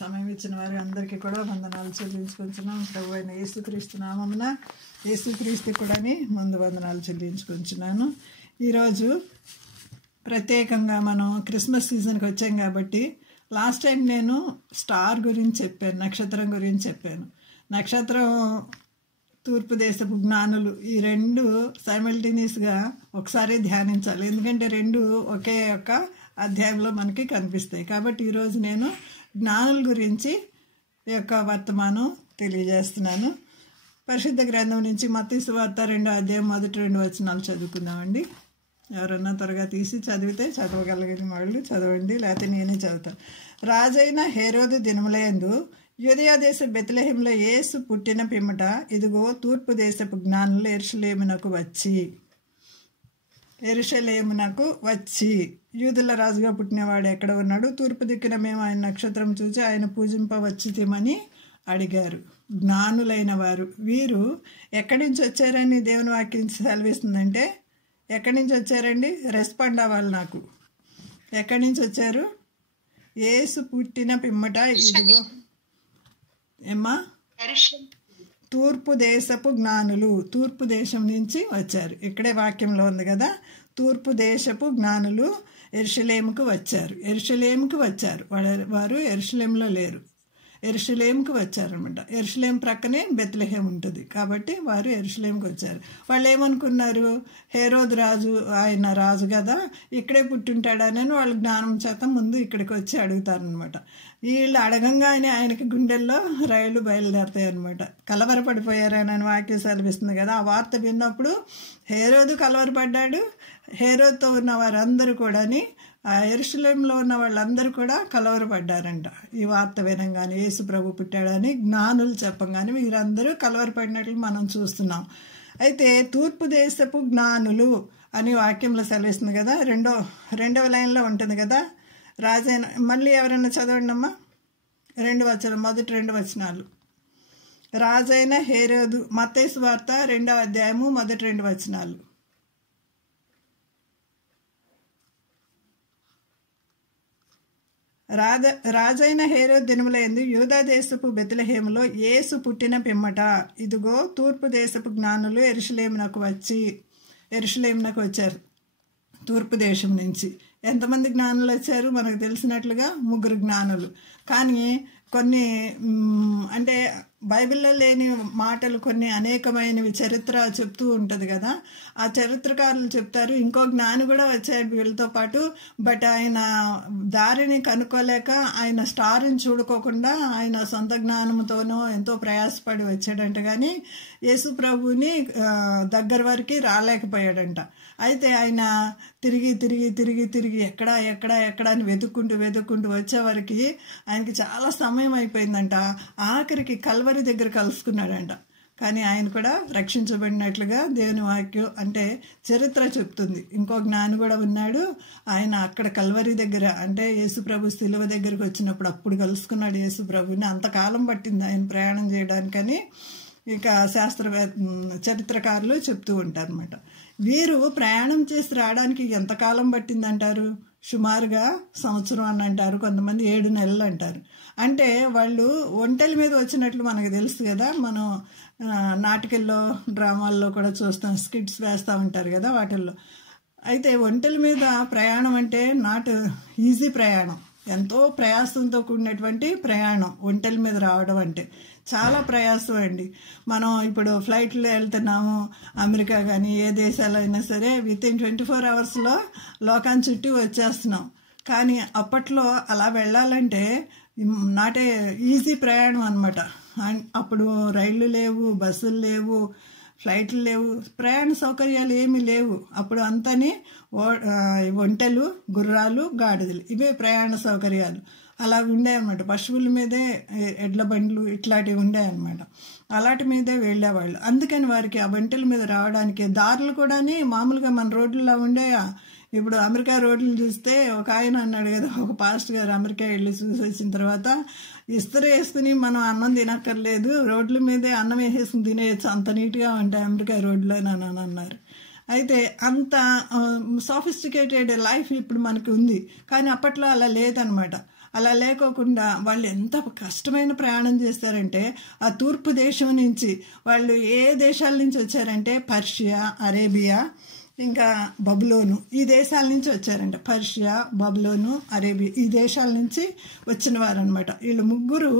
సమయం ఇచ్చిన వారి అందరికీ కూడా వందనాలు చెల్లించుకుంటున్నాం. ప్రభు అయిన యేసుక్రీస్తు నామమున యేసుక్రీస్తు కూడా ముందు వందనాలు చెల్లించుకుంటున్నాను. ఈరోజు ప్రత్యేకంగా మనం క్రిస్మస్ సీజన్కి వచ్చాం కాబట్టి లాస్ట్ టైం నేను స్టార్ గురించి చెప్పాను, నక్షత్రం గురించి చెప్పాను. నక్షత్రం, తూర్పు దేశపు జ్ఞానులు, ఈ రెండు సైమల్టేనియస్గా ఒకసారి ధ్యానించాలి. ఎందుకంటే రెండు ఒకే యొక్క అధ్యాయంలో మనకి కనిపిస్తాయి. కాబట్టి ఈరోజు నేను జ్ఞానుల గురించి యొక్క వర్తమానం తెలియజేస్తున్నాను. పరిశుద్ధ గ్రంథం నుంచి మత్తయి సువార్త 2వ అధ్యాయం మొదటి 2 వచనాలు చదువుకుందామండి. ఎవరన్నా త్వరగా తీసి చదివితే చదవగలిగిన వాళ్ళు చదవండి, లేకపోతే నేనే చదువుతాను. రాజైన హేరోదు దినములయందు యూదయ దేశ బెత్లెహేములో యేసు పుట్టిన పిమ్మట ఇదిగో తూర్పు దేశపు జ్ఞానులు ఎరుషలేమునకు వచ్చి యూదుల రాజుగా పుట్టినవాడు ఎక్కడ ఉన్నాడు, తూర్పు దిక్కున మేము ఆయన నక్షత్రం చూసి ఆయన పూజింపవచ్చితేమని అడిగారు. జ్ఞానులైన వారు వీరు ఎక్కడి నుంచి వచ్చారని దేవుని వాక్యం సెలవిస్తుందంటే, ఎక్కడి నుంచి వచ్చారండి? రెస్పాండ్ అవ్వాలి నాకు. ఎక్కడి నుంచి వచ్చారు? యేసు పుట్టిన పిమ్మట ఇదిగో ఏమ్మా తూర్పు దేశపు జ్ఞానులు, తూర్పు దేశం నుంచి వచ్చారు. ఇక్కడే వాక్యంలో ఉంది కదా, తూర్పు దేశపు జ్ఞానులు యెరూషలేముకు వచ్చారు. వారు యెరూషలేములో లేరు, యెరూషలేముకు వచ్చారనమాట. యెరూషలేం ప్రక్కనే బెత్లెహేం ఉంటుంది కాబట్టి వారు యెరూషలేంకి వచ్చారు. వాళ్ళు ఏమనుకున్నారు, హేరోదు రాజు, ఆయన రాజు కదా, ఇక్కడే పుట్టింటాడని వాళ్ళు జ్ఞానం చేత ముందు ఇక్కడికి వచ్చి అడుగుతారనమాట. వీళ్ళు అడగంగానే ఆయనకి గుండెల్లో రైళ్లు బయలుదేరుతాయి అనమాట. కలవరపడిపోయారని వాక్యం సెలవిస్తుంది కదా. ఆ వార్త విన్నప్పుడు హేరోదు కలవరపడ్డాడు. హేరోదుతో ఉన్న వారందరూ కూడా, ఆ యెరూషలేంలో ఉన్న వాళ్ళందరూ కూడా కలవరపడ్డారంట. ఈ వార్త వినంగానే యేసు ప్రభు పుట్టాడని జ్ఞానులు చెప్పంగానే వీరందరూ కలవరపడినట్లు మనం చూస్తున్నాం. అయితే తూర్పు దేశపు జ్ఞానులు అని వాక్యంలో సెలవిస్తుంది కదా, రెండవ లైన్లో ఉంటుంది కదా. రాజైన, మళ్ళీ ఎవరైనా చదవండి అమ్మా, మొదటి 2 వచనాలు. రాజైన హేరోదు, మత్తయి సువార్త 2వ అధ్యాయము మొదటి 2 వచనాలు. రాజైన హేరోదు దినములయందు యూదా దేశపు బెత్లెహేములో యేసు పుట్టిన పిమ్మట ఇదిగో తూర్పు దేశపు జ్ఞానులు యెరూషలేమునకు వచ్చారు. తూర్పు దేశం నుంచి ఎంతమంది జ్ఞానులు వచ్చారు? మనకు తెలిసినట్లుగా 3 జ్ఞానులు. కానీ కొన్ని అంటే బైబిల్లో లేని మాటలు కొన్ని అనేకమైనవి చరిత్ర చెప్తూ ఉంటుంది కదా. ఆ చరిత్రకారులు చెప్తారు ఇంకో జ్ఞాని కూడా వచ్చాడు వీళ్ళతో పాటు. బట్ ఆయన దారిని కనుక్కోలేక, ఆయన స్టార్ని చూడుకోకుండా ఆయన సొంత జ్ఞానంతోనో ఎంతో ప్రయాసపడి వచ్చాడంట. కానీ యేసు ప్రభుని దగ్గర వరకు రాలేకపోయాడంట. అయితే ఆయన తిరిగి ఎక్కడ అని వెతుక్కుంటూ వచ్చేవరకు ఆయనకి చాలా సమయం అయిపోయిందంట. ఆఖరికి కల్వరి దగ్గర కలుసుకున్నాడంట. కానీ ఆయన కూడా రక్షించబడినట్లుగా దేవుని వాక్యం అంటే చరిత్ర చెప్తుంది. ఇంకో జ్ఞాని కూడా ఉన్నాడు, ఆయన అక్కడ కల్వరి దగ్గర అంటే యేసు ప్రభు శిలువ దగ్గరికి వచ్చినప్పుడు అప్పుడు కలుసుకున్నాడు యేసు ప్రభుని. అంతకాలం పట్టింది ఆయన ప్రయాణం చేయడానికని ఇక చరిత్రకారులు చెప్తూ ఉంటారు అన్నమాట. వీరు ప్రయాణం చేసి రావడానికి ఎంతకాలం పట్టిందంటారు? సుమారుగా సంవత్సరం అని అంటారు, కొంతమంది 7 నెలలు అంటారు. అంటే వాళ్ళు ఒంటెల మీద వచ్చినట్లు మనకు తెలుసు కదా. మనం నాటికల్లో, డ్రామాల్లో కూడా చూస్తాం, స్కిట్స్ వేస్తూ ఉంటారు కదా వాటిల్లో. అయితే ఒంటెల మీద ప్రయాణం అంటే నాట్ ఈజీ ప్రయాణం, ఎంతో ప్రయాసంతో కూడినటువంటి ప్రయాణం. ఒంటెల మీద రావడం అంటే చాలా ప్రయాసం అండి. మనం ఇప్పుడు ఫ్లైట్లో వెళ్తున్నాము, అమెరికా కానీ ఏ దేశాలు అయినా సరే వితిన్ 24 అవర్స్లో లోకాన్ని చుట్టి వచ్చేస్తున్నాం. కానీ అప్పట్లో అలా వెళ్ళాలంటే నాట్ ఏ ఈజీ ప్రయాణం అనమాట. అప్పుడు రైళ్ళు లేవు, బస్సులు లేవు, ఫ్లైట్లు లేవు, ప్రయాణ సౌకర్యాలు ఏమీ లేవు. అప్పుడు అంతని ఒంటెలు, గుర్రాలు, గాడిదలు, ఇవే ప్రయాణ సౌకర్యాలు. అలా ఉండేవన్నమాట. పశువుల మీదే ఎడ్ల బండ్లు ఇట్లాంటివి ఉండేవన్నమాట. అలాంటి మీదే వెళ్ళేవాళ్ళు. అందుకని వారికి ఆ ఒంటెల మీద రావడానికి దారులు కూడా మామూలుగా మన రోడ్లలో ఉండేయా. ఇప్పుడు అమెరికా రోడ్లు చూస్తే ఒక ఆయన అన్నాడు కదా, ఒక పాస్ట్ గారు అమెరికా వెళ్ళి చూసి వచ్చిన తర్వాత, ఇస్తరు వేసుకుని మనం అన్నం తినక్కర్లేదు, రోడ్ల మీదే అన్నం వేసేసుకుని తినేయచ్చు, అంత నీట్గా ఉంటాయి అమెరికా రోడ్లో అని అన్నారు. అయితే అంత సాఫిస్టికేటెడ్ లైఫ్ ఇప్పుడు మనకి ఉంది. కానీ అప్పట్లో అలా లేదనమాట. అలా లేకోకుండా వాళ్ళు ఎంత కష్టమైన ప్రయాణం చేస్తారంటే, ఆ తూర్పు దేశం నుంచి వాళ్ళు ఏ దేశాల నుంచి వచ్చారంటే పర్షియా, అరేబియా, ఇంకా బబులోను, ఈ దేశాల నుంచి వచ్చారంట. పర్షియా, బబులోను, అరేబియా, ఈ దేశాల నుంచి వచ్చిన వారు అనమాట. వీళ్ళు ముగ్గురు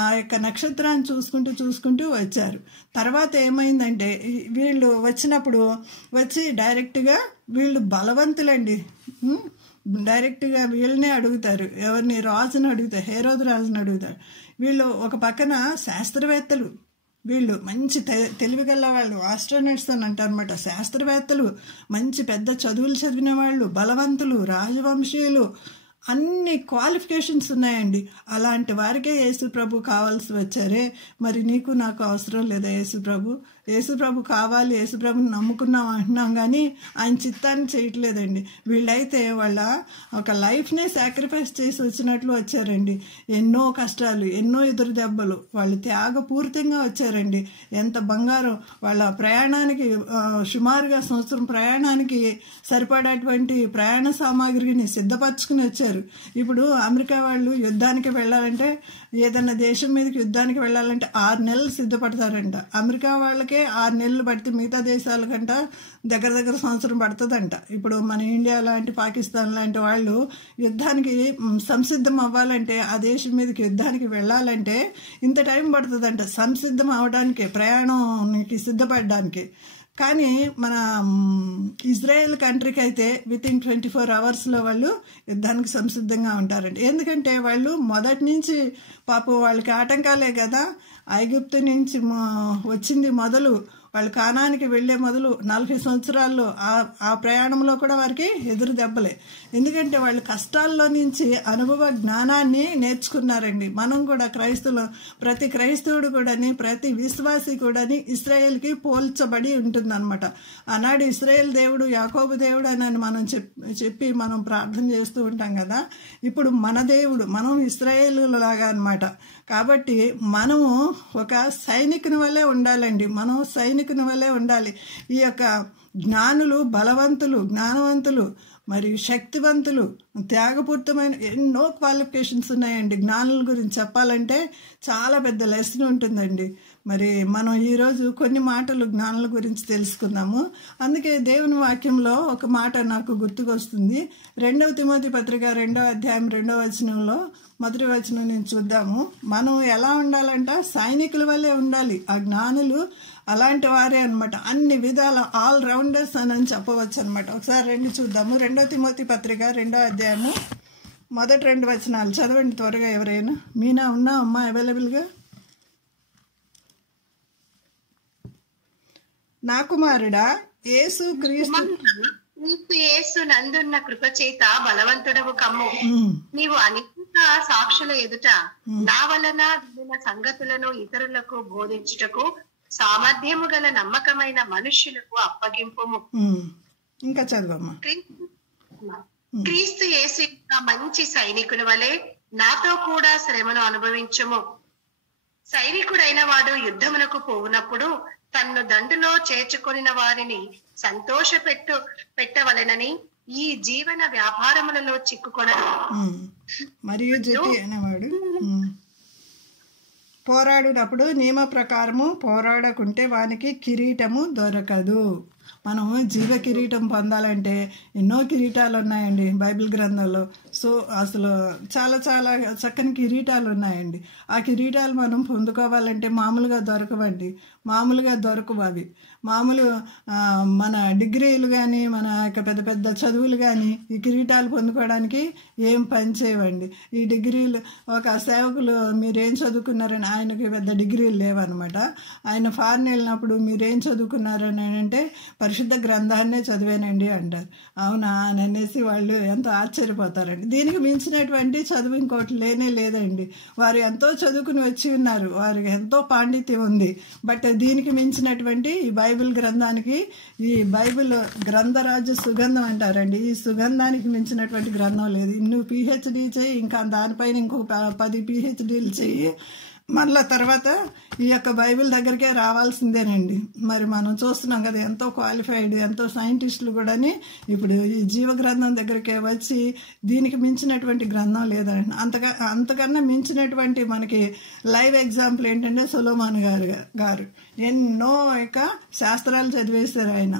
ఆ యొక్క నక్షత్రాన్ని చూసుకుంటూ వచ్చారు. తర్వాత ఏమైందంటే, వీళ్ళు వచ్చినప్పుడు డైరెక్ట్గా వీళ్ళు బలవంతులండి. డైరెక్ట్గా వీళ్ళనే అడుగుతారు. ఎవరిని? రాజుని అడుగుతారు, హేరోదు రాజుని అడుగుతారు. వీళ్ళు ఒక పక్కన శాస్త్రవేత్తలు, వీళ్ళు మంచి తెలివిగల వాళ్ళు, ఆస్ట్రోనట్స్ అని అంటారు అనమాట. శాస్త్రవేత్తలు, మంచి పెద్ద చదువులు చదివిన వాళ్ళు, బలవంతులు, రాజవంశీయులు, అన్ని క్వాలిఫికేషన్స్ ఉన్నాయండి. అలాంటి వారికే యేసు ప్రభు కావాల్సి వచ్చారే. మరి నీకు నాకు అవసరం లేదా యేసు ప్రభు? యేసు ప్రభు కావాలి, యేసు ప్రభుని నమ్ముకున్నాం అంటున్నాం, కానీ ఆయన చిత్తాన్ని చేయట్లేదండి. వీళ్ళైతే వాళ్ళ ఒక లైఫ్నే సాక్రిఫైస్ చేసి వచ్చినట్లు వచ్చారండి. ఎన్నో కష్టాలు, ఎన్నో ఎదురు దెబ్బలు, వాళ్ళు త్యాగపూరితంగా వచ్చారండి. ఎంత బంగారం! వాళ్ళ ప్రయాణానికి సుమారుగా సంవత్సరం ప్రయాణానికి సరిపడేటువంటి ప్రయాణ సామాగ్రిని సిద్ధపరచుకుని వచ్చారు. ఇప్పుడు అమెరికా వాళ్ళు యుద్ధానికి వెళ్ళాలంటే, ఏదైనా దేశం మీదకి యుద్ధానికి వెళ్ళాలంటే 6 నెలలు సిద్ధపడతారంట. అమెరికా వాళ్ళకే 6 నెలలు పడితే మిగతా దేశాల కంట దగ్గర సంవత్సరం పడుతుందంట. ఇప్పుడు మన ఇండియా లాంటి, పాకిస్తాన్ లాంటి వాళ్ళు యుద్ధానికి సంసిద్ధం అవ్వాలంటే, ఆ దేశం మీదకి యుద్ధానికి వెళ్ళాలంటే ఇంత టైం పడుతుందంట సంసిద్ధం అవడానికి, ప్రయాణానికి సిద్ధపడడానికి. కానీ మన ఇజ్రాయెల్ కంట్రీకి అయితే వితిన్ 24 అవర్స్లో వాళ్ళు యుద్ధానికి సంసిద్ధంగా ఉంటారండి. ఎందుకంటే వాళ్ళు మొదటి నుంచి పాపం వాళ్ళకి ఆటంకాలే కదా. ఐగుప్తు నుంచి వచ్చింది మొదలు, వాళ్ళు కానానికి వెళ్లే మొదలు 40 సంవత్సరాల్లో ఆ ప్రయాణంలో కూడా వారికి ఎదురు దెబ్బలే. ఎందుకంటే వాళ్ళు కష్టాల్లో నుంచి అనుభవ జ్ఞానాన్ని నేర్చుకున్నారండి. మనం కూడా ప్రతి క్రైస్తవుడు కూడాని, ప్రతి విశ్వాసి కూడాని ఇశ్రాయేల్కి పోల్చబడి ఉంటుందన్నమాట. ఆనాడు ఇశ్రాయేల్ దేవుడు యాకోబు దేవుడు అని మనం చెప్పి మనం ప్రార్థన చేస్తూ ఉంటాం కదా. ఇప్పుడు మన దేవుడు, మనం ఇశ్రాయేలు లాగా అనమాట. కాబట్టి మనము ఒక సైనికుని వల్లే ఉండాలండి. మనం సైనికుని వల్లే ఉండాలి. ఈ యొక్క జ్ఞానులు, బలవంతులు, జ్ఞానవంతులు, మరియు శక్తివంతులు, త్యాగపూరితమైన ఎన్నో క్వాలిఫికేషన్స్ ఉన్నాయండి. జ్ఞానుల గురించి చెప్పాలంటే చాలా పెద్ద లెసన్ ఉంటుందండి. మరి మనం ఈరోజు కొన్ని మాటలు జ్ఞానుల గురించి తెలుసుకుందాము. అందుకే దేవుని వాక్యంలో ఒక మాట నాకు గుర్తుకొస్తుంది. 2 తిమోతి పత్రిక 2వ అధ్యాయం 2వ వచనంలో మొదటి వచనం నుంచి చూద్దాము. మనం ఎలా ఉండాలంట? సైనికుల వల్లే ఉండాలి. ఆ జ్ఞానులు అలాంటి వారే అనమాట. అన్ని విధాల ఆల్ రౌండర్స్ అని చెప్పవచ్చు అనమాట. ఒకసారి రండి చూద్దాము. 2 తిమోతి పత్రిక 2వ అధ్యాయము మొదటి 2 వచనాలు చదవండి త్వరగా. ఎవరైనా మీనా ఉన్నా అమ్మా అవైలబుల్గా? నా కుమారుడా, యేసు క్రీస్తు నందున్న కృప చేత బలవంతుడవు కమ్ము. నీవు అనేక సాక్షుల ఎదుట నా వలన విన్న సంగతులను ఇతరులకు బోధించుటకు సామర్థ్యము గల నమ్మకమైన మనుష్యులకు అప్పగింపుము. ఇంకా చదవమ్మా. క్రీస్తు యేసు మంచి సైనికుల వలె నాతో కూడా శ్రమను అనుభవించుము. సైనికుడైన వాడు యుద్ధమునకు పోవునప్పుడు తన్ను దండులో చేర్చుకొనిన వారిని సంతోష పెట్టవలెనని ఈ జీవన వ్యాపారములలో చిక్కుకొనను. మరియు జటి అనేవాడు పోరాడినప్పుడు నియమ ప్రకారము పోరాడకుంటే వానికి కిరీటము దొరకదు. మనము జీవ కిరీటం పొందాలంటే ఎన్నో కిరీటాలు ఉన్నాయండి బైబిల్ గ్రంథంలో. సో అసలు చాలా చాలా చక్కని కిరీటాలు ఉన్నాయండి. ఆ కిరీటాలు మనం పొందుకోవాలంటే మామూలుగా దొరకవండి. మామూలుగా దొరకవు అవి. మామూలు మన డిగ్రీలు కానీ, మన యొక్క పెద్ద పెద్ద చదువులు కానీ ఈ కిరీటాలు పొందుకోవడానికి ఏం పని చేయవండి. ఈ డిగ్రీలు, ఒక సేవకులు మీరేం చదువుకున్నారని, ఆయనకి పెద్ద డిగ్రీలు లేవన్నమాట. ఆయన ఫారెన్ వెళ్ళినప్పుడు మీరేం చదువుకున్నారని అంటే పరిశుద్ధ గ్రంథాన్నే చదివానండి అంటారు. అవునా అని అనేసి వాళ్ళు ఎంతో ఆశ్చర్యపోతారండి. దీనికి మించినటువంటి చదువు ఇంకోటి లేనే లేదండి. వారు ఎంతో చదువుకుని వచ్చి ఉన్నారు, వారికి ఎంతో పాండిత్యం ఉంది. బట్ దీనికి మించినటువంటి ఈ బైబిల్ గ్రంథానికి, ఈ బైబిల్ గ్రంథరాజు సుగంధం అంటారండి. ఈ సుగంధానికి మించినటువంటి గ్రంథం లేదు. నువ్వు PhD చేయి, ఇంకా దానిపైన ఇంకో 10 PhDలు చెయ్యి, మళ్ళా తర్వాత ఈ యొక్క బైబిల్ దగ్గరికే రావాల్సిందేనండి. మరి మనం చూస్తున్నాం కదా, ఎంతో క్వాలిఫైడ్, ఎంతో సైంటిస్టులు కూడాని ఇప్పుడు ఈ జీవ గ్రంథం దగ్గరికే వచ్చి దీనికి మించినటువంటి గ్రంథం లేదండి. అంతకన్నా మించినటువంటి మనకి లైవ్ ఎగ్జాంపుల్ ఏంటంటే సొలొమోను గారు ఎన్నో యొక్క శాస్త్రాలు చదివేశారు ఆయన.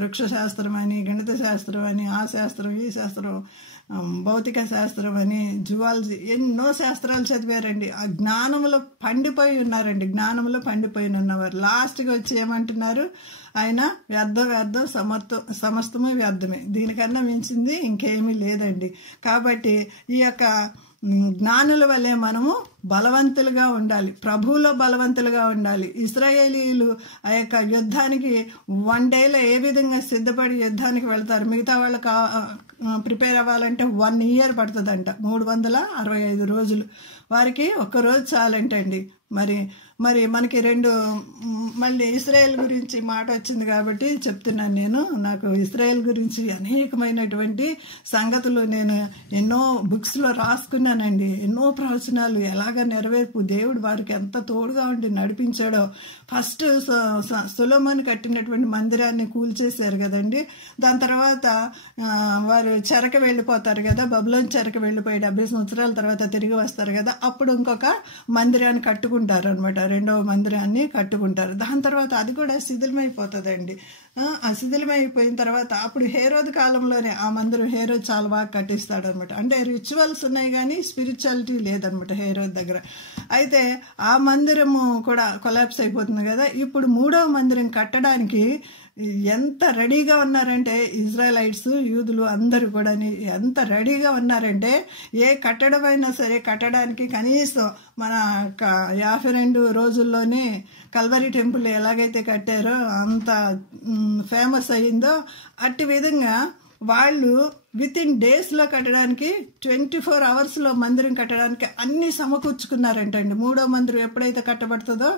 వృక్ష శాస్త్రం అని, గణిత శాస్త్రం అని, ఆ శాస్త్రం, ఈ శాస్త్రం, భౌతిక శాస్త్రం అని, జువాలజీ, ఎన్నో శాస్త్రాలు చదివారండి. ఆ జ్ఞానంలో పండిపోయి ఉన్నారండి. జ్ఞానంలో పండిపోయి ఉన్నవారు లాస్ట్కి వచ్చి ఏమంటున్నారు, ఆయన వ్యర్థం సమస్తము వ్యర్థమే, దీనికన్నా మించింది ఇంకేమీ లేదండి. కాబట్టి ఈ యొక్క జ్ఞానుల వల్లే మనము బలవంతులుగా ఉండాలి, ప్రభువులో బలవంతులుగా ఉండాలి. ఇశ్రాయేలీయులు ఆ యొక్క యుద్ధానికి 1 డేలో ఏ విధంగా సిద్ధపడి యుద్ధానికి వెళ్తారు, మిగతా వాళ్ళకి ప్రిపేర్ అవ్వాలంటే 1 year పడుతుందంట, 365 రోజులు. వారికి 1 రోజు చాలంటండి. మరి మనకి మళ్ళీ ఇశ్రాయేల్ గురించి మాట వచ్చింది కాబట్టి చెప్తున్నాను నేను. నాకు ఇశ్రాయేల్ గురించి అనేకమైనటువంటి సంగతులు నేను ఎన్నో బుక్స్లో రాసుకున్నానండి. ఎన్నో ప్రవచనాలు ఎలాగ నెరవేర్పు దేవుడు వారికి ఎంత తోడుగా ఉండి నడిపించాడో. ఫస్ట్ సొలొమోను కట్టినటువంటి మందిరాన్ని కూల్చేశారు కదండి. దాని తర్వాత వారు చెరకు వెళ్ళిపోతారు కదా, బబులోను చెరకు వెళ్ళిపోయి 70 సంవత్సరాల తర్వాత తిరిగి వస్తారు కదా, అప్పుడు ఇంకొక మందిరాన్ని కట్టుకుంటారు అనమాట, 2వ మందిరాన్ని కట్టుకుంటారు. దాని తర్వాత అది కూడా శిథిలమైపోతుందండి. ఆ శిథిలమైపోయిన తర్వాత అప్పుడు హేరోదు కాలంలోనే ఆ మందిరం హేరోదు చాలా బాగా కట్టిస్తాడు అనమాట. అంటే రిచువల్స్ ఉన్నాయి కానీ స్పిరిచువాలిటీ లేదనమాట హేరోదు దగ్గర. అయితే ఆ మందిరము కూడా కొలాప్స్ అయిపోతుంది కదా. ఇప్పుడు 3వ మందిరం కట్టడానికి ఎంత రెడీగా ఉన్నారంటే ఇజ్రాయలైట్స్, యూదులు అందరూ కూడా ఎంత రెడీగా ఉన్నారంటే ఏ కట్టడమైనా సరే కట్టడానికి కనీసం మన 52 రోజుల్లోనే కల్వరి టెంపుల్ ఎలాగైతే కట్టారో అంత ఫేమస్ అయ్యిందో అట్టి విధంగా వాళ్ళు వితిన్ డేస్లో కట్టడానికి 24 అవర్స్లో మందిరం కట్టడానికి అన్ని సమకూర్చుకున్నారంటండి. 3వ మందిరం ఎప్పుడైతే కట్టబడుతుందో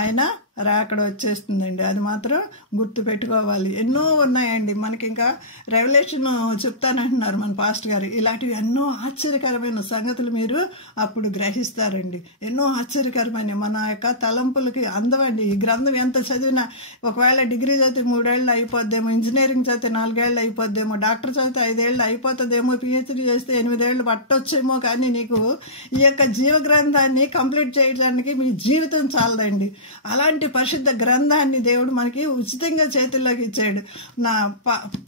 ఆయన రాకడ వచ్చేస్తుందండి. అది మాత్రం గుర్తు పెట్టుకోవాలి. ఎన్నో ఉన్నాయండి మనకి. ఇంకా రెవల్యూషన్ చెప్తానంటున్నారు మన పాస్టర్ గారు. ఇలాంటివి ఎన్నో ఆశ్చర్యకరమైన సంగతులు మీరు అప్పుడు గ్రహిస్తారండి. ఎన్నో ఆశ్చర్యకరమైన మన యొక్క తలంపులకి అందవండి. ఈ గ్రంథం ఎంత చదివినా, ఒకవేళ డిగ్రీ చదివితే 3 ఏళ్ళు అయిపోద్దేమో, ఇంజనీరింగ్ చదివితే 4 ఏళ్ళు అయిపోద్దేమో, డాక్టర్ చదివితే 5 ఏళ్ళు అయిపోతుందేమో, పిహెచ్డీ చేస్తే 8 ఏళ్ళు పట్టొచ్చేమో, కానీ నీకు ఈ యొక్క జీవ గ్రంథాన్ని కంప్లీట్ చేయడానికి మీ జీవితం చాలదండి. అలాంటి పరిశుద్ధ గ్రంథాన్ని దేవుడు మనకి ఉచితంగా చేతుల్లోకి ఇచ్చాడు. నా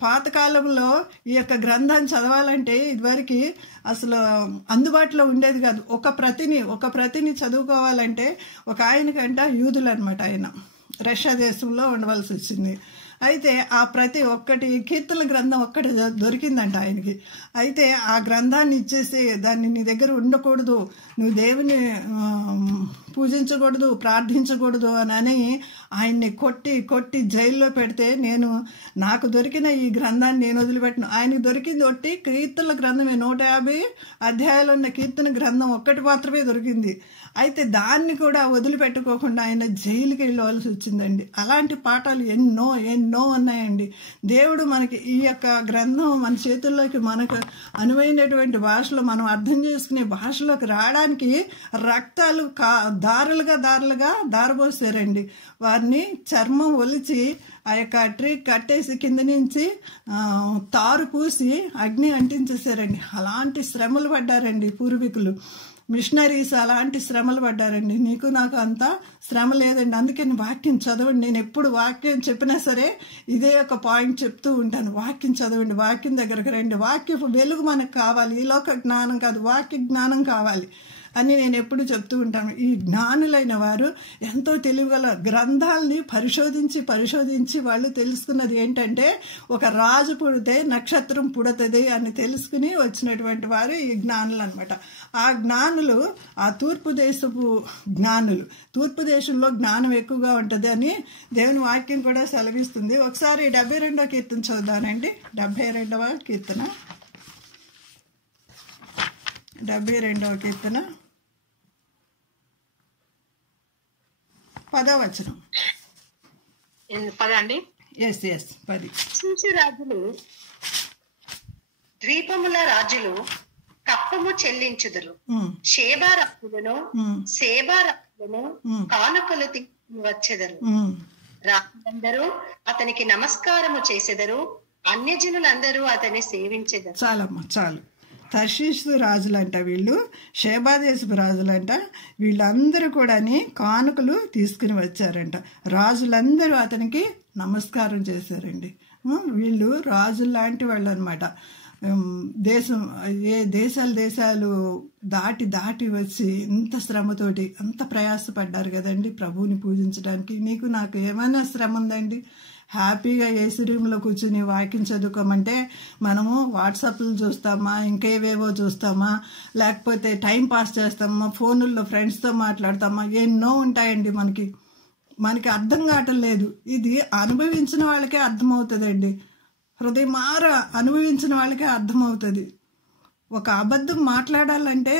పాతకాలంలో ఈ యొక్క గ్రంథాన్ని చదవాలంటే ఇదివరకు అసలు అందుబాటులో ఉండేది కాదు. ఒక ప్రతిని చదువుకోవాలంటే ఒక ఆయనకంట యూదులు అనమాట, ఆయన రష్యా దేశంలో ఉండవలసి వచ్చింది. అయితే ఆ ప్రతి ఒక్కటి కీర్తన గ్రంథం ఒక్కటి దొరికిందంట ఆయనకి. అయితే ఆ గ్రంథాన్ని ఇచ్చేసి దాన్ని నీ దగ్గర ఉండకూడదు, నువ్వు దేవుని పూజించకూడదు, ప్రార్థించకూడదు అని ఆయన్ని కొట్టి జైల్లో పెడితే నాకు దొరికిన ఈ గ్రంథాన్ని నేను వదిలిపెట్టను. ఆయనకు దొరికింది ఒట్టి కీర్తనల గ్రంథమే, 150 అధ్యాయాలు ఉన్న కీర్తన గ్రంథం ఒక్కటి మాత్రమే దొరికింది. అయితే దాన్ని కూడా వదిలిపెట్టుకోకుండా ఆయన జైలుకి వెళ్ళవలసి వచ్చిందండి. అలాంటి పాఠాలు ఎన్నో ఉన్నాయండి. దేవుడు మనకి ఈ యొక్క గ్రంథం మన చేతుల్లోకి మనకు అనువైనటువంటి భాషలో మనం అర్థం చేసుకునే భాషలోకి రావడానికి రక్తాలు దారులుగా దారబోసారండి. వారిని చర్మం ఒలిచి ఆ యొక్క ట్రీ కట్టేసి కింద నుంచి తారు పూసి అగ్ని అంటించేసారండి. అలాంటి శ్రమలు పడ్డారండి పూర్వీకులు, మిషనరీస్ అలాంటి శ్రమలు పడ్డారండి. నీకు నాకు అంత శ్రమ లేదండి. అందుకే వాక్యం చదవండి. నేను ఎప్పుడు వాక్యం చెప్పినా సరే ఇదే ఒక పాయింట్ చెప్తూ ఉంటాను. వాక్యం చదవండి, వాక్యం దగ్గరకు రండి. వాక్య వెలుగు మనకు కావాలి, ఈ లోక జ్ఞానం కాదు, వాక్య జ్ఞానం కావాలి అని నేను ఎప్పుడు చెప్తూ ఉంటాను. ఈ జ్ఞానులైన వారు ఎంతో తెలివిగల గ్రంథాలని పరిశోధించి వాళ్ళు తెలుసుకున్నది ఏంటంటే ఆ రాజు పుడితే నక్షత్రం పుడుతుంది అని తెలుసుకుని వచ్చినటువంటి వారు ఈ జ్ఞానులు అనమాట. ఆ జ్ఞానులు ఆ తూర్పు దేశంలో జ్ఞానం ఎక్కువగా ఉంటుంది అని దేవుని వాక్యం కూడా సెలవిస్తుంది. ఒకసారి 72వ కీర్తన చదువుదానండి. 72వ కీర్తన 10వ వచనం. 10 అండి. ఎస్ 10. రాజులు ద్వీపముల రాజులు కప్పము చెల్లించుదురు. షేబా రాజులను కానుకలు తీసుకుని వచ్చెదరు. రాజులందరూ అతనికి నమస్కారము చేసెదరు, అన్యజనులందరూ అతన్ని సేవించెదరు. చాలమ్మా చాలు. తర్షీషు రాజులంట వీళ్ళు, షేబాదేశపు రాజులంట. వీళ్ళందరూ కూడా కానుకలు తీసుకుని వచ్చారంట. రాజులందరూ అతనికి నమస్కారం చేశారండి. వీళ్ళు రాజులు లాంటి వాళ్ళు అనమాట. దేశం దేశాలు దాటి వచ్చి ఇంత శ్రమతోటి అంత ప్రయాసపడ్డారు కదండి ప్రభువుని పూజించడానికి. నీకు నాకు ఏమైనా శ్రమ ఉందండి? హ్యాపీగా ఏసీ రూమ్లో కూర్చుని వాక్యం చదువుకోమంటే మనము వాట్సాప్లు చూస్తామా, ఇంకేవేవో చూస్తామా, లేకపోతే టైం పాస్ చేస్తామా, ఫోనుల్లో ఫ్రెండ్స్తో మాట్లాడతామా, ఎన్నో ఉంటాయండి. మనకి అర్థం కావటం లేదు. ఇది అనుభవించిన వాళ్ళకే అర్థమవుతుందండి. హృదయమార అనుభవించిన వాళ్ళకే అర్థమవుతుంది. ఒక అబద్ధం మాట్లాడాలంటే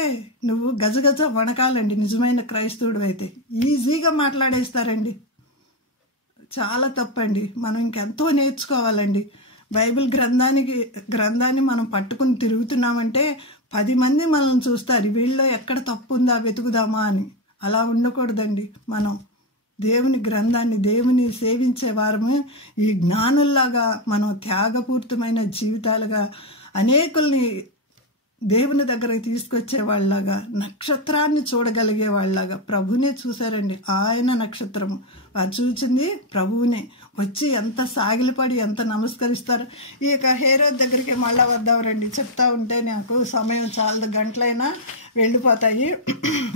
నువ్వు గజగజ వణకాలండి. నిజమైన క్రైస్తవుడు అయితే ఈజీగా మాట్లాడేస్తారండి. చాలా తప్పండి. మనం ఇంకెంతో నేర్చుకోవాలండి. బైబిల్ గ్రంథాన్ని మనం పట్టుకుని తిరుగుతున్నామంటే 10 మంది మనల్ని చూస్తారు, వీళ్ళలో ఎక్కడ తప్పు ఉందా వెతుకుదామా అని. అలా ఉండకూడదండి. మనం దేవుని గ్రంథాన్ని, దేవుని సేవించే వారము ఈ జ్ఞానుల్లాగా మనం త్యాగపూరితమైన జీవితాలుగా అనేకుల్ని దేవుని దగ్గరకు తీసుకొచ్చే వాళ్ళలాగా, నక్షత్రాన్ని చూడగలిగే వాళ్ళలాగా. ప్రభునే చూశారండి, ఆయన నక్షత్రము. అది చూసింది ప్రభువునే. వచ్చి ఎంత సాగిలపడి ఎంత నమస్కరిస్తారు. ఈ యొక్క హేరోద్ దగ్గరికి మళ్ళా వద్దాం రండి. చెప్తా ఉంటే నాకు సమయం చాలా గంటలైనా వెళ్ళిపోతాయి,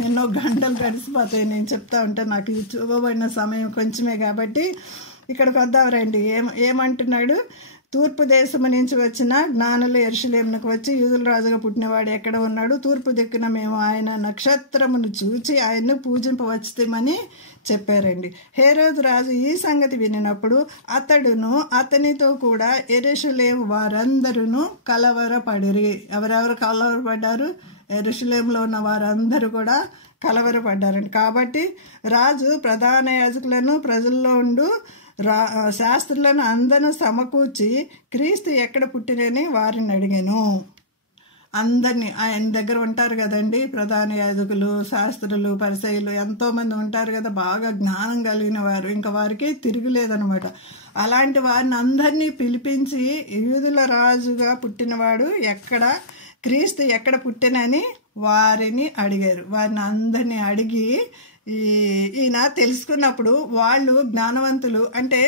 ఎన్నో గంటలు గడిచిపోతాయి. నేను చెప్తా ఉంటే నాకు చూపబడిన సమయం కొంచెమే కాబట్టి ఇక్కడికి వద్దాం రండి. ఏమంటున్నాడు? తూర్పు దేశము నుంచి వచ్చిన జ్ఞానులు యెరూషలేమునకు వచ్చి, యూదుల రాజుగా పుట్టినవాడు ఎక్కడ ఉన్నాడు? తూర్పు దిక్కున మేము ఆయన నక్షత్రమును చూచి ఆయన్ను పూజింపవచ్చుమని చెప్పారండి. హేరోదు రాజు ఈ సంగతి వినినప్పుడు అతడును అతనితో కూడా యెరూషలేము వారందరూ కలవరపడిరి. ఎవరెవరు కలవరపడ్డారు? యెరూషలేములో ఉన్న వారందరూ కూడా కలవరపడ్డారండి. కాబట్టి రాజు ప్రధాన యాజకులను, ప్రజల్లో ఉండు శాస్త్రులను అందరూ సమకూర్చి క్రీస్తు ఎక్కడ పుట్టినని వారిని అడిగాను. అందరినీ, ఆయన దగ్గర ఉంటారు కదండి ప్రధాన యాజకులు, శాస్త్రులు, పరిసయ్యులు, ఎంతోమంది ఉంటారు కదా, బాగా జ్ఞానం కలిగిన వారు. ఇంకా వారికి తిరుగులేదనమాట. అలాంటి వారిని అందరినీ పిలిపించి యూదుల రాజుగా పుట్టినవాడు ఎక్కడ, క్రీస్తు ఎక్కడ పుట్టినని వారిని అడిగారు. వారిని అందరినీ అడిగి ఈయన తెలుసుకున్నప్పుడు వాళ్ళు జ్ఞానవంతులు, అంటే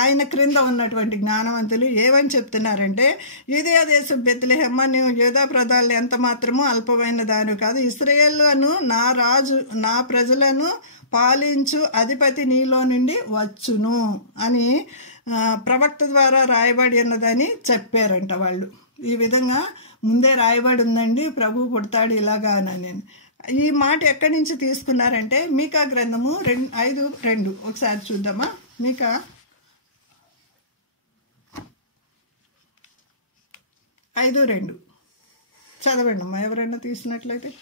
ఆయన క్రింద ఉన్నటువంటి జ్ఞానవంతులు ఏమని చెప్తున్నారంటే, యూదయ దేశం బెత్లెహేమ, నువ్వు యూదా ప్రజలు ఎంత మాత్రమూ అల్పమైన దాని కాదు. ఇశ్రాయేలును నా రాజు, నా ప్రజలను పాలించు అధిపతి నీలో నుండి వచ్చును అని ప్రవక్త ద్వారా రాయబడి ఉన్నదని చెప్పారంట వాళ్ళు. ఈ విధంగా ముందే రాయబడి ఉందండి, ప్రభు పుడతాడు ఇలాగా అని. ఈ మాట ఎక్కడి నుంచి తీసుకున్నారంటే మీకా గ్రంథము 5:2 ఒకసారి చూద్దామా. మీకా 5:2 చదవండి అమ్మా, ఎవరైనా తీసినట్లయితే.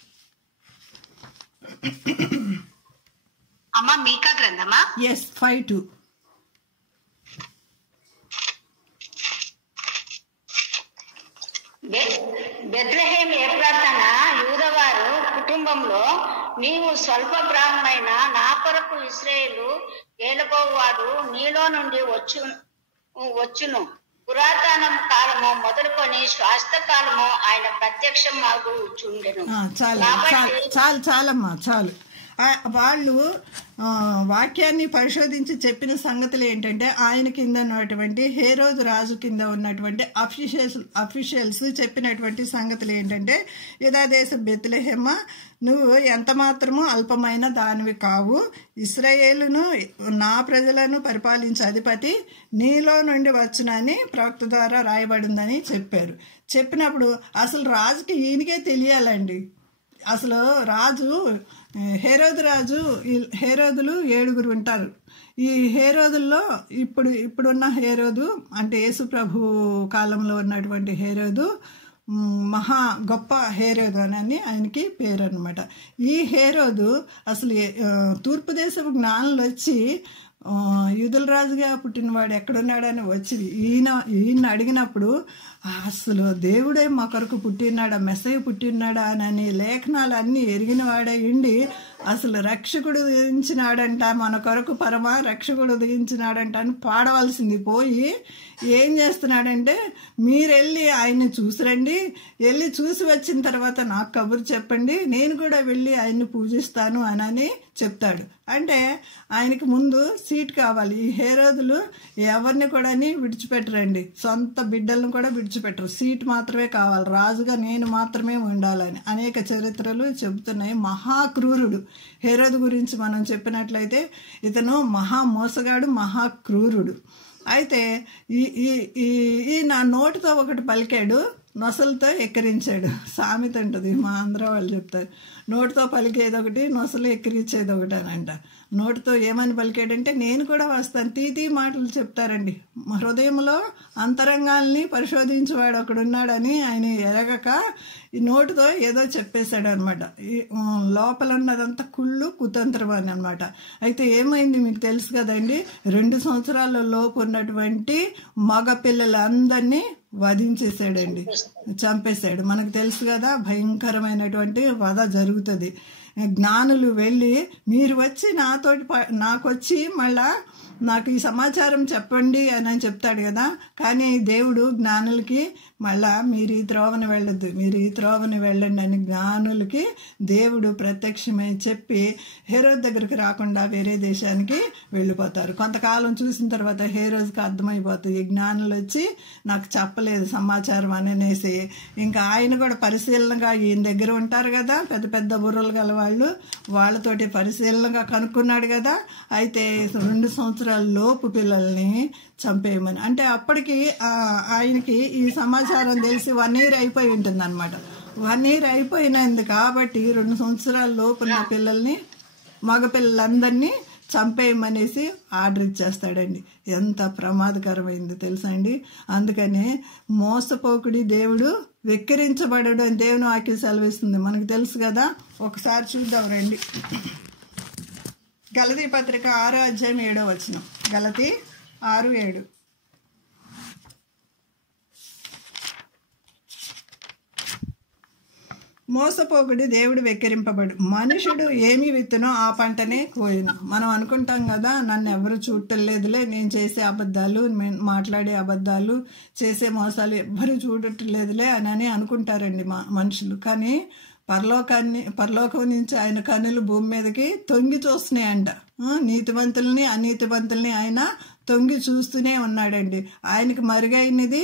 అమ్మా మీకా గ్రంథమా? ఎస్, 5:2. బెత్లెహేము ఎఫ్రాతన యూదవారు కుటుంబంలో నీవు స్వల్ప బ్రాహ్మణైన నా కొరకు ఇశ్రాయేలు ఏలబోవాడు నీలో నుండి వచ్చును. పురాతన కాలము మొదలుకొని శాస్త్ర కాలము ఆయన ప్రత్యక్షం ఆగుచుండెను. చాలమ్మా చాలు. వాళ్ళు వాక్యాన్ని పరిశోధించి చెప్పిన సంగతులు ఏంటంటే, ఆయన కింద ఉన్నటువంటి హేరోదు రాజు కింద ఉన్నటువంటి అఫీషియల్స్ చెప్పినటువంటి సంగతులు ఏంటంటే, యూదా దేశ బెత్లెహేమ, నువ్వు ఎంత మాత్రము అల్పమైన దానివి కావు. ఇశ్రాయేలును నా ప్రజలను పరిపాలించే అధిపతి నీలో నుండి వచ్చునని ప్రవక్త ద్వారా రాయబడిందని చెప్పారు. చెప్పినప్పుడు అసలు రాజుకి ఈయనకే తెలియాలండి. అసలు రాజు హేరోదులు 7 ఉంటారు. ఈ హేరోదుల్లో ఇప్పుడున్న హేరోదు అంటే యేసు ప్రభు కాలంలో ఉన్నటువంటి హేరోదు మహా గొప్ప హేరోదు అని ఆయనకి పేరు అనమాట. ఈ హేరోదు అసలు తూర్పు దేశపు జ్ఞానులు వచ్చి యూదుల రాజుగా పుట్టినవాడు ఎక్కడున్నాడని వచ్చి ఈయన అడిగినప్పుడు, అసలు దేవుడే మా కొరకు పుట్టినాడా, మెస్సయ్య పుట్టినాడా అని లేఖనాలు అన్నీ ఎరిగిన వాడే ఉండి అసలు రక్షకుడు ఉదయించినాడంట, మన కొరకు పరమ రక్షకుడు ఉదయించినాడంట అని పాడవలసింది పోయి ఏం చేస్తున్నాడంటే, మీరు వెళ్ళి ఆయన్ని చూసిరండి, వెళ్ళి చూసి వచ్చిన తర్వాత నాకు కబురు చెప్పండి, నేను కూడా వెళ్ళి ఆయన్ని పూజిస్తాను అని చెప్తాడు. అంటే ఆయనకి ముందు సీట్ కావాలి. ఈ హేరోదులు ఎవరిని కూడా విడిచిపెట్టరండి, సొంత బిడ్డలను కూడా విడిచిపెట్టరు, సీట్ మాత్రమే కావాలి, రాజుగా నేను మాత్రమే ఉండాలని అనేక చరిత్రలు చెబుతున్నాయి. మహాక్రూరుడు హేరోదు గురించి మనం చెప్పినట్లయితే ఇతను మహా మోసగాడు, మహాక్రూరుడు. అయితే ఈ నా నోటితో ఒకటి పలికాడు, నొసలతో ఎక్కిరించాడు. సామెత ఉంటుంది, మా ఆంధ్ర వాళ్ళు చెప్తారు, నోటితో పలికేది ఒకటి, నొసలు ఎక్కిరించేది ఒకటి అని అంట. నోటితో ఏమని పలికాడంటే, నేను కూడా వస్తాను, తీతీ మాటలు చెప్తారండి. హృదయంలో అంతరంగాల్ని పరిశోధించేవాడు ఒకడున్నాడని ఆయన ఎరగక ఈ నోటితో ఏదో చెప్పేశాడు అనమాట. ఈ లోపల ఉన్నదంతా కుళ్ళు కుతంత్రం అని అనమాట. అయితే ఏమైంది మీకు తెలుసు కదండి, 2 సంవత్సరాల లోపు ఉన్నటువంటి మగ పిల్లలందరినీ వధించేసాడండి, చంపేశాడు. మనకు తెలుసు కదా, భయంకరమైనటువంటి వధ జరుగుతుంది. జ్ఞానులు వెళ్ళి మీరు వచ్చి నాకొచ్చి మళ్ళా నాకు ఈ సమాచారం చెప్పండి అని చెప్తాడు కదా. కానీ దేవుడు జ్ఞానులకి మళ్ళా మీరు ఈ త్రోవని వెళ్ళొద్దు, మీరు ఈ త్రోవని వెళ్ళండి అని జ్ఞానులకి దేవుడు ప్రత్యక్షమై చెప్పి హేరోదు దగ్గరికి రాకుండా వేరే దేశానికి వెళ్ళిపోతారు. కొంతకాలం చూసిన తర్వాత హేరోదుకి అర్థమైపోతుంది, జ్ఞానులు వచ్చి నాకు చెప్పలేదు సమాచారం అనేసి. ఇంకా ఆయన కూడా పరిశీలనగా ఈయన దగ్గర ఉంటారు కదా, పెద్ద పెద్ద బుర్రలు గల వాళ్ళు, వాళ్ళతోటి పరిశీలనగా కనుక్కున్నాడు కదా. అయితే 2 సంవత్సరాల లోపు పిల్లల్ని చంపేయమని, అంటే అప్పటికి ఆయనకి ఈ సమాచారం తెలిసి 1 year అయిపోయి ఉంటుంది అనమాట. 1 year అయిపోయినది కాబట్టి 2 సంవత్సరాల లోపున్న పిల్లల్ని, మగ పిల్లలందరినీ చంపేయమనేసి ఆర్డర్ ఇచ్చేస్తాడండి. ఎంత ప్రమాదకరమైంది తెలుసా అండి. అందుకనే మోసపోకుడి దేవుడు వెక్కిరించబడడు అని దేవుని వాక్యం సెలవిస్తుంది, మనకు తెలుసు కదా. ఒకసారి చూద్దాం రండి. గలతీ పత్రిక 6వ అధ్యాయం 7వ వచనం. గలతీ 6:7. మోసపోకుడి దేవుడు వెక్కిరింపబడు, మనుషుడు ఏమి విత్తునో ఆ పంటనే కోయును. మనం అనుకుంటాం కదా, నన్ను ఎవరు చూడట్లేదులే, నేను చేసే అబద్ధాలు, మాట్లాడే అబద్ధాలు, చేసే మోసాలు ఎవ్వరు చూడట్లేదులే అని అనుకుంటారండి మనుషులు. కానీ పరలోకం నుంచి ఆయన కన్నులు భూమి మీదకి తొంగి చూస్తున్నాయంట. నీతివంతుల్ని అనీతివంతుల్ని ఆయన తొంగి చూస్తూనే ఉన్నాడండి. ఆయనకి మరుగైనది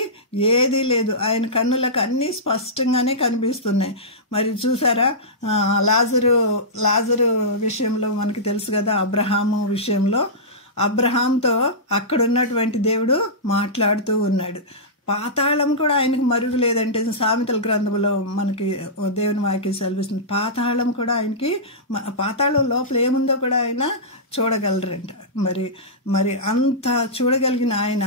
ఏదీ లేదు, ఆయన కన్నులకు అన్నీ స్పష్టంగానే కనిపిస్తున్నాయి. మరి చూసారా, లాజరు విషయంలో మనకి తెలుసు కదా, అబ్రహాము విషయంలో అబ్రహాంతో అక్కడ ఉన్నటువంటి దేవుడు మాట్లాడుతూ ఉన్నాడు. పాతాళం కూడా ఆయనకు మరుగు లేదంటే సామెతల గ్రంథంలో మనకి దేవుని వాక్యం సెలవిస్తుంది. పాతాళం కూడా ఆయనకి, పాతాళం లోపల ఏముందో కూడా ఆయన చూడగలరంట. మరి అంత చూడగలిగిన ఆయన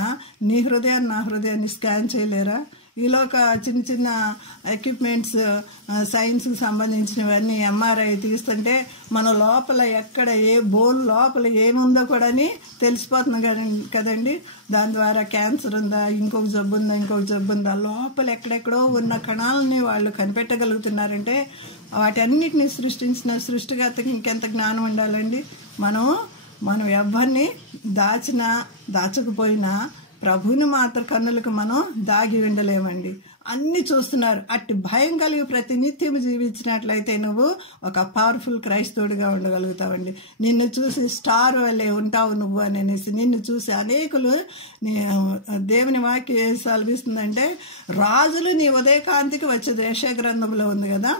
నీ హృదయాన్ని నా హృదయాన్ని స్కాన్ చేయలేరా? ఈలోక చిన్న చిన్న ఎక్విప్మెంట్స్, సైన్స్కి సంబంధించినవన్నీ ఎంఆర్ఐ తీస్తుంటే మన లోపల ఎక్కడ ఏ బోల్ లోపల ఏముందో కూడా తెలిసిపోతుంది కదండి. దాని ద్వారా క్యాన్సర్ ఉందా, ఇంకొక జబ్బు ఉందా, లోపల ఎక్కడెక్కడో ఉన్న కణాలని వాళ్ళు కనిపెట్టగలుగుతున్నారంటే వాటి అన్నిటినీ సృష్టించిన సృష్టికర్తకి ఇంకెంత జ్ఞానం ఉండాలండి. మనం ఎవరిని దాచకపోయినా ప్రభుని మాత్రం కన్నులకు మనం దాగి ఉండలేమండి. అన్నీ చూస్తున్నారు. అట్టి భయం కలిగి ప్రతినిత్యం జీవించినట్లయితే నువ్వు ఒక పవర్ఫుల్ క్రైస్తవుడిగా ఉండగలుగుతావండి. నిన్ను చూసి స్టార్ వల్లే ఉంటావు నువ్వు అనేసి నిన్ను చూసి అనేకులు, దేవుని వాక్యం సెలవిస్తుందంటే రాజులు నీ ఉదయకాంతికి వచ్చేది. యెషయా గ్రంథంలో ఉంది కదా,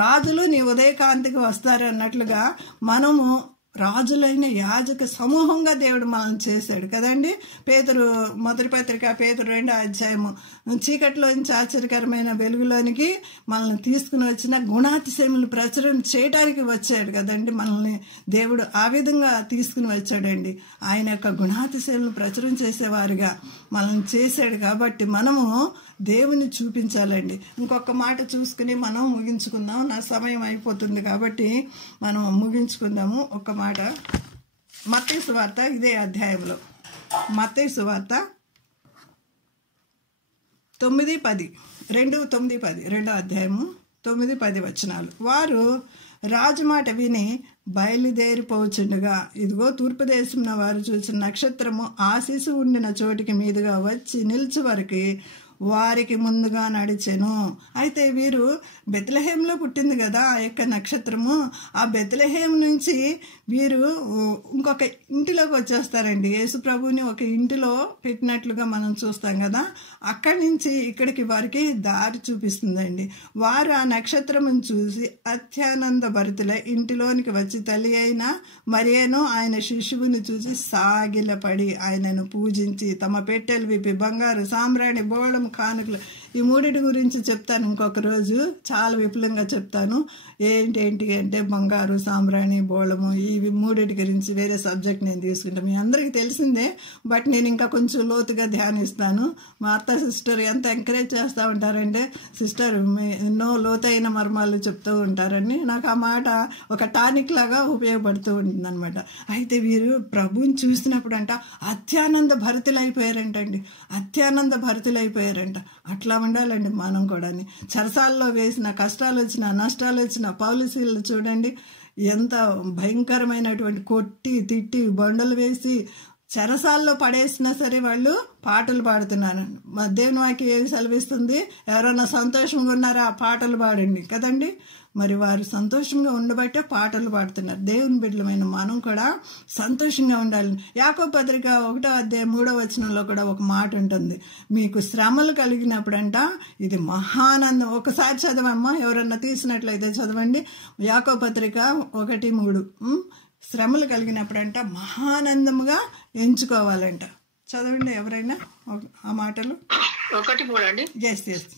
రాజులు నీ ఉదయకాంతికి వస్తారు అన్నట్లుగా మనము రాజులైన యాజక సమూహంగా దేవుడు మనల్ని చేశాడు కదండి. పేతురు మొదటి పత్రిక పేతురు 2వ అధ్యాయము, చీకటిలోంచి ఆశ్చర్యకరమైన వెలుగులోనికి మనల్ని తీసుకుని వచ్చిన గుణాతిశయములు ప్రచురణ చేయడానికి వచ్చాడు కదండి. మనల్ని దేవుడు ఆ విధంగా తీసుకుని వచ్చాడండి. ఆయన యొక్క గుణాతిశయములు ప్రచురణ చేసేవారుగా మనల్ని చేశాడు. కాబట్టి మనము దేవుని చూపించాలండి. ఇంకొక మాట చూసుకుని మనం ముగించుకుందాం, నా సమయం అయిపోతుంది కాబట్టి మనం ముగించుకుందాము. ఒక మాట, మత్తయి సువార్త ఇదే అధ్యాయంలో, మత్తయి సువార్త 9:10, 2:9-10, 2వ అధ్యాయము 9-10 వచనాలు. వారు రాజు మాట విని బయలుదేరిపోచుండగా ఇదిగో తూర్పు దేశంలో వారు చూసిన నక్షత్రము ఆ శిశువు ఉండిన చోటికి మీదుగా వచ్చి నిలిచి వరకు వారికి ముందుగా నడిచెను. అయితే వీరు బెత్లెహేంలో పుట్టింది కదా ఆ యొక్క నక్షత్రము. ఆ బెత్లెహేం నుంచి వీరు ఇంకొక ఇంటిలోకి వచ్చేస్తారండి. యేసు ప్రభుని ఒక ఇంటిలో పెట్టినట్లుగా మనం చూస్తాం కదా. అక్కడి నుంచి ఇక్కడికి వారికి దారి చూపిస్తుందండి. వారు ఆ నక్షత్రం చూసి అత్యానంద భరితులై ఇంటిలోనికి వచ్చి తల్లి అయిన మరియను ఆయన శిశువుని చూసి సాగిలపడి ఆయనను పూజించి తమ పెట్టెలు విప్పి బంగారు సాంబ్రాణి బోళం కానుకలు ఈ మూడిటి గురించి చెప్తాను ఇంకొక రోజు, చాలా విపులంగా చెప్తాను. ఏంటి అంటే బంగారు సాంబ్రాణి బోళము ఈ మూడిటి గురించి వేరే సబ్జెక్ట్ నేను తీసుకుంటాను. మీ అందరికీ తెలిసిందే, బట్ నేను ఇంకా కొంచెం లోతుగా ధ్యానిస్తాను. మా అత్త సిస్టర్ ఎంత ఎంకరేజ్ చేస్తూ ఉంటారంటే సిస్టర్ ఎన్నో లోతైన మర్మాలు చెప్తూ ఉంటారని నాకు ఆ మాట ఒక టానిక్ లాగా ఉపయోగపడుతూ ఉంటుంది అనమాట. అయితే వీరు ప్రభుని చూసినప్పుడు అంట అత్యానంద భరితులైపోయారంటండి. అత్యానంద భరితులైపోయారంట. అట్లా ఉండాలండి మనం కూడా. చెరసాల్లో వేసిన కష్టాలు వచ్చినా నష్టాలు వచ్చినా పౌలుసీలు చూడండి ఎంత భయంకరమైనటువంటి కొట్టి తిట్టి బండలు వేసి చెరసాల్లో పడేసినా సరే వాళ్ళు పాటలు పాడుతున్నారు. మా దేవుని వాక్యం ఏమి సెలవిస్తుంది? ఎవరైనా సంతోషంగా ఉన్నారా పాటలు పాడండి కదండి. మరి వారు సంతోషంగా ఉండబట్టే పాటలు పాడుతున్నారు. దేవుని బిడ్డలమైన మనం కూడా సంతోషంగా ఉండాలి. యాకోబు పత్రిక 1వ అధ్యాయం 3వ వచనంలో కూడా ఒక మాట ఉంటుంది, మీకు శ్రమలు కలిగినప్పుడంట ఇది మహానందం. ఒకసారి చదవమ్మా, ఎవరన్నా తీసినట్లయితే చదవండి. యాకోబు పత్రిక 1:3 శ్రమలు కలిగినప్పుడంట మహానందముగా ఎంచుకోవాలంట. చదవండి ఎవరైనా ఆ మాటలు. 1:3 అండి. Yes yes.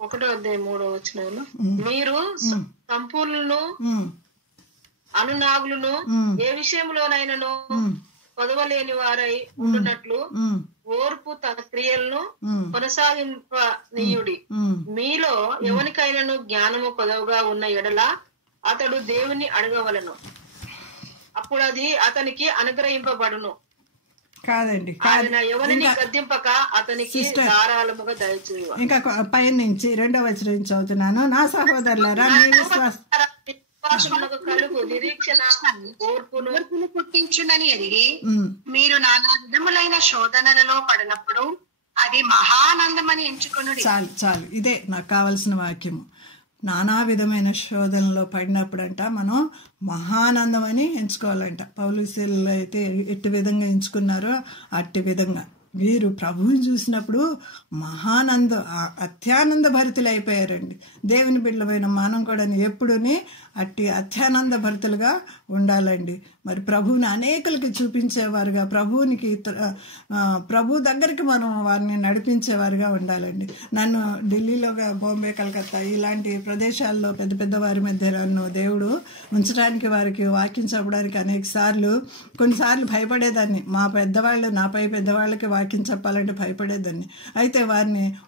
ఒకటో అధ్యాయం 3వ వచనంలో మీరు సంపూర్ణులను అనునాగులను ఏ విషయంలోనైనాను కొదవలేని వారై ఉండునట్లు ఓర్పు తన క్రియలను కొనసాగింపనీయుడి. మీలో ఎవరికైనాను జ్ఞానము కొదవగా ఉన్న ఎడల అతడు దేవుని అడగవలను, అప్పుడు అది అతనికి అనుగ్రహింపబడును. కాదండి, ఆయన ఎవరిని గద్దింపక అతనికి ధారాళముగా దయచేయ. ఇంకా పై నుంచి 2వ వచనం చదువుతున్నాను. నా సహోదరులారా మీ విశ్వాసమునకు కలుగు నిరీక్షణ ఓర్పును పుట్టించునని ఎరిగి మీరు నానా విధములైన శోధనలలో పడినప్పుడు అది మహానందమని ఎంచుకొనుడి. చాలు ఇదే నాకు కావలసిన వాక్యము. నానా విధమైన శోధనలో పడినప్పుడంట మనం మహానందం అని ఎంచుకోవాలంట. పౌలుసీలు అయితే ఎట్టి విధంగా ఎంచుకున్నారో అట్టి విధంగా వీరు ప్రభువుని చూసినప్పుడు అత్యానంద భరితులైపోయారండి. దేవుని బిడ్డలమైన మనం కూడా ఎప్పుడుని అట్టి అత్యానంద భరితులుగా ఉండాలండి. మరి ప్రభువుని అనేకులకి చూపించేవారుగా ప్రభు దగ్గరికి మనం వారిని నడిపించేవారుగా ఉండాలండి. నన్ను ఢిల్లీలోగా బాంబే కలకత్తా ఇలాంటి ప్రదేశాల్లో పెద్ద పెద్ద వారి మధ్య నన్ను దేవుడు ఉంచడానికి వారికి వాక్యం చెప్పడానికి కొన్నిసార్లు భయపడేదాన్ని. నాపై పెద్దవాళ్ళకి వాక్యం చెప్పాలంటే భయపడేదాన్ని. అయితే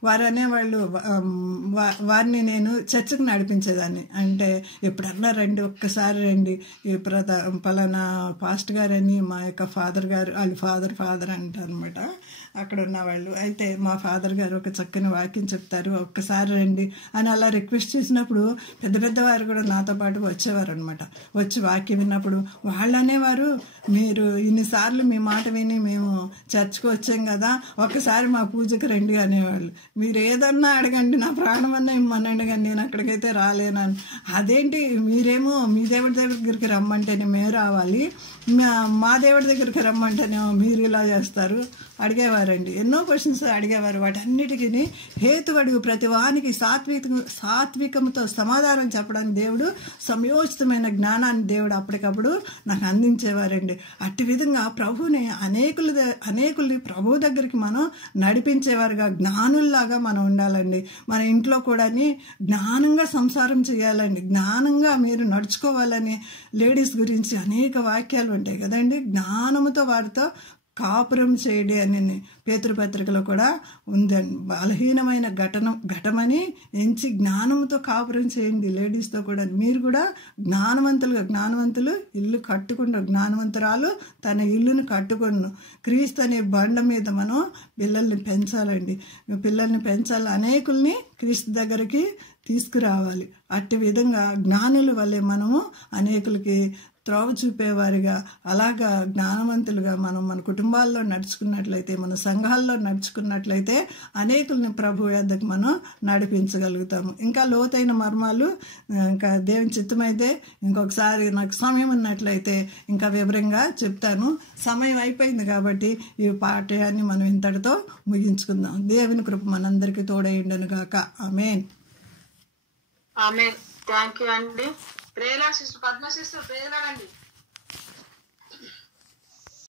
వారు అనేవాళ్ళు వారిని నేను చర్చకు నడిపించేదాన్ని. అంటే ఎప్పుడన్నా రండి, ఒక్కసారి రండి, ఈ పలానా పాస్ట్ గారని మా యొక్క ఫాదర్ గారు, వాళ్ళు ఫాదర్ అంటారు అనమాట అక్కడ ఉన్నవాళ్ళు. అయితే మా ఫాదర్ గారు ఒక చక్కని వాక్యం చెప్తారు, ఒక్కసారి రండి అని అలా రిక్వెస్ట్ చేసినప్పుడు పెద్ద పెద్దవారు కూడా నాతో పాటు వచ్చేవారు అనమాట. వచ్చి వాక్యం విన్నప్పుడు వాళ్ళు అనేవారు, మీరు ఇన్నిసార్లు మీ మాట విని మేము చర్చ్కి వచ్చాం కదా, ఒక్కసారి మా పూజకు రండి అనేవాళ్ళు. మీరు ఏదన్నా అడగండి, నా ప్రాణం అన్నా ఇమ్మనండి, కానీ నేను అక్కడికైతే రాలేనని. అదేంటి మీరేమో మీ దేవుడి దగ్గరికి రమ్మంటేనే మేము రావాలి, మా దేవుడి దగ్గరికి రమ్మంటేనేమో మీరు ఇలా చేస్తారు అడిగేవారండి. ఎన్నో క్వశ్చన్స్ అడిగేవారు. వాటన్నిటికీ హేతువడుగు ప్రతి వానికి సాత్వికంతో సమాధానం చెప్పడానికి దేవుడు సమయోచితమైన జ్ఞానాన్ని దేవుడు అప్పటికప్పుడు నాకు అందించేవారండి. అట్టి విధంగా ప్రభుని అనేకుల్ని ప్రభు దగ్గరికి మనం నడిపించేవారుగా జ్ఞానుల్లాగా మనం ఉండాలండి. మన ఇంట్లో కూడా జ్ఞానంగా సంసారం చేయాలండి, జ్ఞానంగా మీరు నడుచుకోవాలని లేడీస్ గురించి అనేక వాక్యాలు ఉంటాయి కదండి. జ్ఞానముతో వారితో కాపురం చేయడి అని పేతురుపత్రికలో కూడా ఉందండి. బలహీనమైన ఘటమని ఎంచి జ్ఞానంతో కాపురం చేయండి లేడీస్తో కూడా. మీరు కూడా జ్ఞానవంతులు ఇల్లు కట్టుకుంటారు. జ్ఞానవంతురాలు తన ఇల్లుని కట్టుకును. క్రీస్తు అనే బండ మీద మనం పిల్లల్ని పెంచాలండి. పిల్లల్ని పెంచాలి, అనేకుల్ని క్రీస్తు దగ్గరికి తీసుకురావాలి. అట్టి విధంగా జ్ఞానుల వల్లే మనము అనేకులకి త్రోవ చూపేవారిగా, అలాగా జ్ఞానవంతులుగా మనం మన కుటుంబాల్లో నడుచుకున్నట్లయితే, మన సంఘాల్లో నడుచుకున్నట్లయితే అనేకుల్ని ప్రభు యొద్దకు మనం నడిపించగలుగుతాము. ఇంకా లోతైన మర్మాలు ఇంకా దేవుని చిత్తమైతే ఇంకొకసారి నాకు సమయం ఉన్నట్లయితే ఇంకా వివరంగా చెప్తాను. సమయం అయిపోయింది కాబట్టి ఈ పాఠ్యాన్ని మనం ఇంతటితో ముగించుకుందాం. దేవుని కృప మనందరికీ తోడైండును గాక. ఆమేన్. ఆమేన్. థ్యాంక్ యూ అండి. ప్రేరణ సిస్టర్ పద్మ సిస్టర్ ప్రేరణండి.